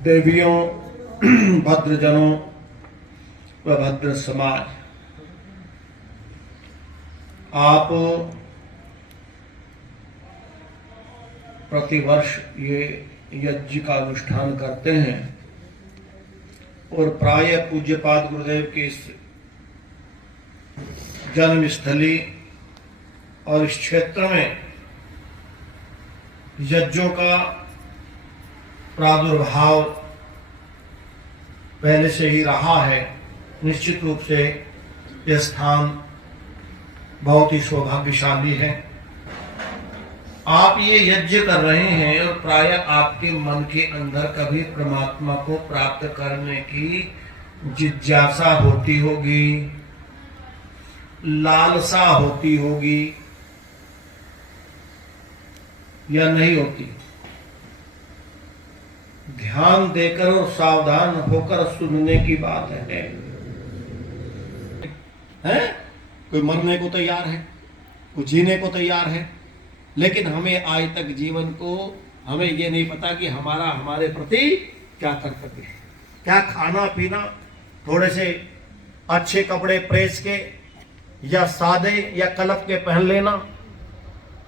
देवियों, भद्रजनों व भद्र समाज, आप प्रतिवर्ष ये यज्ञ का अनुष्ठान करते हैं और प्राय पूज्यपाद गुरुदेव की इस जन्मस्थली और इस क्षेत्र में यज्ञों का प्रादुर्भाव पहले से ही रहा है। निश्चित रूप से यह स्थान बहुत ही सौभाग्यशाली है। आप ये यज्ञ कर रहे हैं और प्राय आपके मन के अंदर कभी परमात्मा को प्राप्त करने की जिज्ञासा होती होगी, लालसा होती होगी या नहीं होती? ध्यान देकर और सावधान होकर सुनने की बात है। कोई मरने को तैयार है, कोई जीने को तैयार है, लेकिन हमें आज तक जीवन को हमें ये नहीं पता कि हमारे प्रति क्या कर्तव्य है। क्या खाना पीना, थोड़े से अच्छे कपड़े प्रेस के या सादे या कलप के पहन लेना,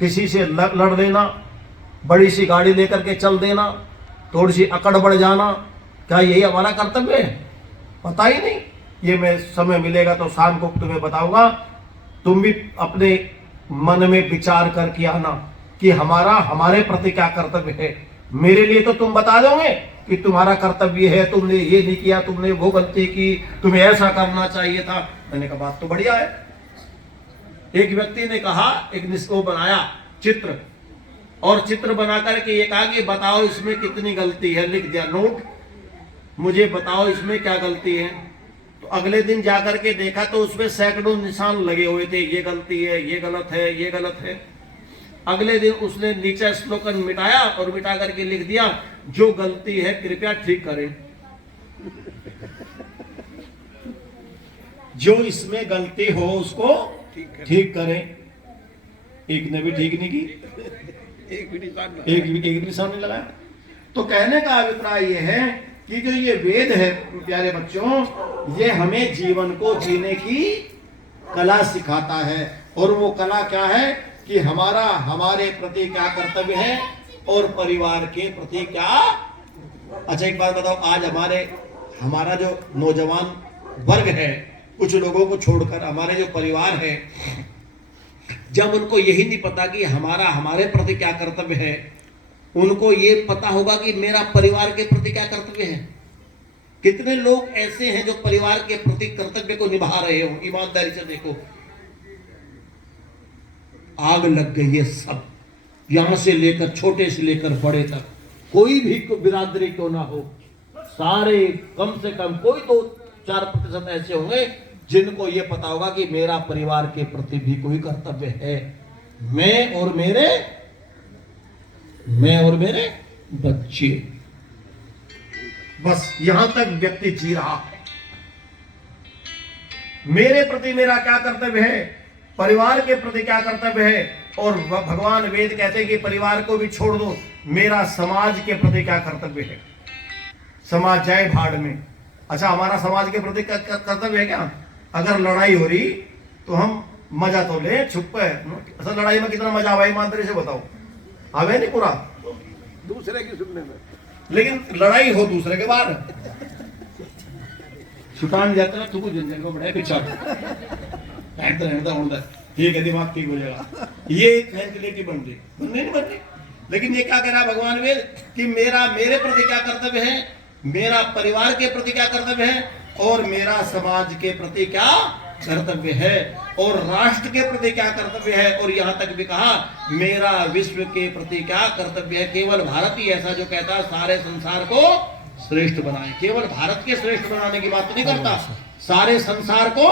किसी से लड़ देना, बड़ी सी गाड़ी लेकर के चल देना, थोड़ी सी अकड़ बढ़ जाना, क्या यही हमारा कर्तव्य है? पता ही नहीं। ये मैं समय मिलेगा तो शाम को तुम्हें बताऊंगा। तुम भी अपने मन में विचार करके आना कि हमारे प्रति क्या कर्तव्य है। मेरे लिए तो तुम बता दोगे कि तुम्हारा कर्तव्य है, तुमने ये नहीं किया, तुमने वो गलती की, तुम्हें ऐसा करना चाहिए था। मैंने कहा बात तो बढ़िया है। एक व्यक्ति ने कहा, एक वो बनाया चित्र, और चित्र बना करके ये कहा कि बताओ इसमें कितनी गलती है। लिख दिया नोट, मुझे बताओ इसमें क्या गलती है। तो अगले दिन जाकर के देखा तो उसमें सैकड़ों निशान लगे हुए थे, ये गलती है, ये गलत है, ये गलत है। अगले दिन उसने नीचे श्लोकन मिटाया और मिटा करके लिख दिया, जो गलती है कृपया ठीक करें। जो इसमें गलती हो उसको ठीक करें। एक ने भी ठीक नहीं की, एक भी निशान नहीं लगाया। तो कहने का अभिप्राय यह है कि जो ये वेद है प्यारे बच्चों, ये हमें जीवन को जीने की कला सिखाता है। और वो कला क्या है कि हमारे प्रति क्या कर्तव्य है और परिवार के प्रति क्या। अच्छा एक बात बताओ, आज हमारा जो नौजवान वर्ग है, कुछ लोगों को छोड़कर हमारे जो परिवार है, जब उनको यही नहीं पता कि हमारे प्रति क्या कर्तव्य है, उनको ये पता होगा कि मेरा परिवार के प्रति क्या कर्तव्य है। कितने लोग ऐसे हैं जो परिवार के प्रति कर्तव्य को निभा रहे हो? ईमानदारी से देखो, आग लग गई है सब, यहां से लेकर छोटे से लेकर बड़े तक, कोई भी बिरादरी क्यों ना हो, सारे कम से कम कोई 2-4% ऐसे होंगे जिनको ये पता होगा कि मेरा परिवार के प्रति भी कोई कर्तव्य है। मैं और मेरे बच्चे, बस यहां तक व्यक्ति जी रहा है। मेरे प्रति मेरा क्या कर्तव्य है, परिवार के प्रति क्या कर्तव्य है। और भगवान वेद कहते हैं कि परिवार को भी छोड़ दो, मेरा समाज के प्रति क्या कर्तव्य है। समाज जाए भाड़ में। अच्छा, हमारा समाज के प्रति कर्तव्य है क्या? अगर लड़ाई हो रही तो हम मजा तो ले, छुप है। अच्छा, लड़ाई में कितना मजा आवा, ईमानदारी से बताओ? आवे नहीं पूरा दूसरे की सुनने में, लेकिन लड़ाई हो दूसरे के बाहर छुटान जाता है। तू को बड़ा पीछा ठीक है, दिमाग ठीक हो जाएगा। ये मेंटलिटी बननी नहीं बननी। लेकिन ये क्या कह रहा है भगवान वेद कि मेरे प्रति क्या कर्तव्य है, मेरा परिवार के प्रति क्या कर्तव्य है, और मेरा समाज के प्रति क्या कर्तव्य है, और राष्ट्र के प्रति क्या कर्तव्य है। और यहां तक भी कहा मेरा विश्व के प्रति क्या कर्तव्य है। केवल भारत ही ऐसा जो कहता है सारे संसार को श्रेष्ठ बनाए। केवल भारत के श्रेष्ठ बनाने की बात नहीं करता, सारे संसार को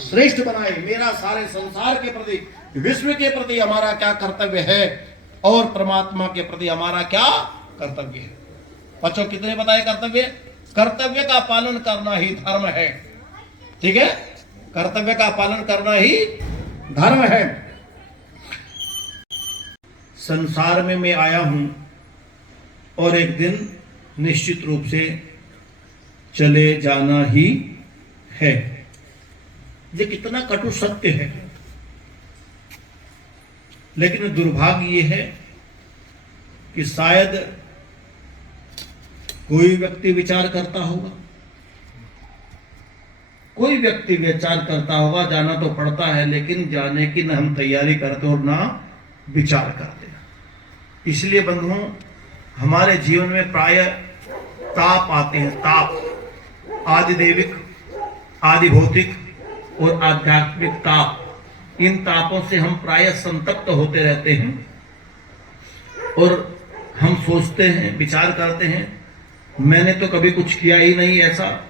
श्रेष्ठ बनाए। मेरा सारे संसार के प्रति, विश्व के प्रति हमारा क्या कर्तव्य है, और परमात्मा के प्रति हमारा क्या कर्तव्य है। बच्चों कितने बताए कर्तव्य? कर्तव्य का पालन करना ही धर्म है। ठीक है, कर्तव्य का पालन करना ही धर्म है। संसार में मैं आया हूं और एक दिन निश्चित रूप से चले जाना ही है। ये कितना कटु सत्य है, लेकिन दुर्भाग्य ये है कि शायद कोई व्यक्ति विचार करता होगा, कोई व्यक्ति विचार करता होगा, जाना तो पड़ता है लेकिन जाने की न हम तैयारी करते और ना विचार करते। इसलिए बंधुओं, हमारे जीवन में प्राय ताप आते हैं, ताप, आदि दैविक, आदि भौतिक और आध्यात्मिक ताप। इन तापों से हम प्राय संतप्त होते रहते हैं और हम सोचते हैं, विचार करते हैं, मैंने तो कभी कुछ किया ही नहीं ऐसा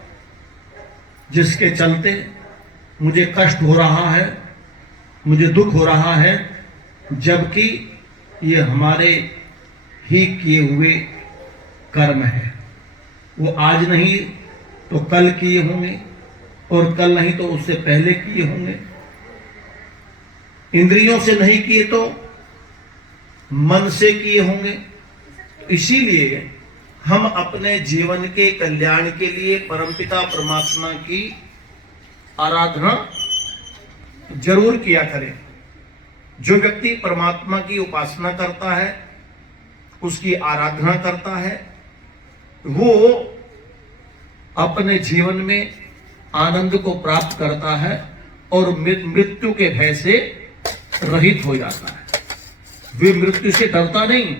जिसके चलते मुझे कष्ट हो रहा है, मुझे दुख हो रहा है, जबकि ये हमारे ही किए हुए कर्म है। वो आज नहीं तो कल किए होंगे और कल नहीं तो उससे पहले किए होंगे। इंद्रियों से नहीं किए तो मन से किए होंगे। इसीलिए हम अपने जीवन के कल्याण के लिए परमपिता परमात्मा की आराधना जरूर किया करें। जो व्यक्ति परमात्मा की उपासना करता है, उसकी आराधना करता है, वो अपने जीवन में आनंद को प्राप्त करता है और मृत्यु के भय से रहित हो जाता है। वे मृत्यु से डरता नहीं,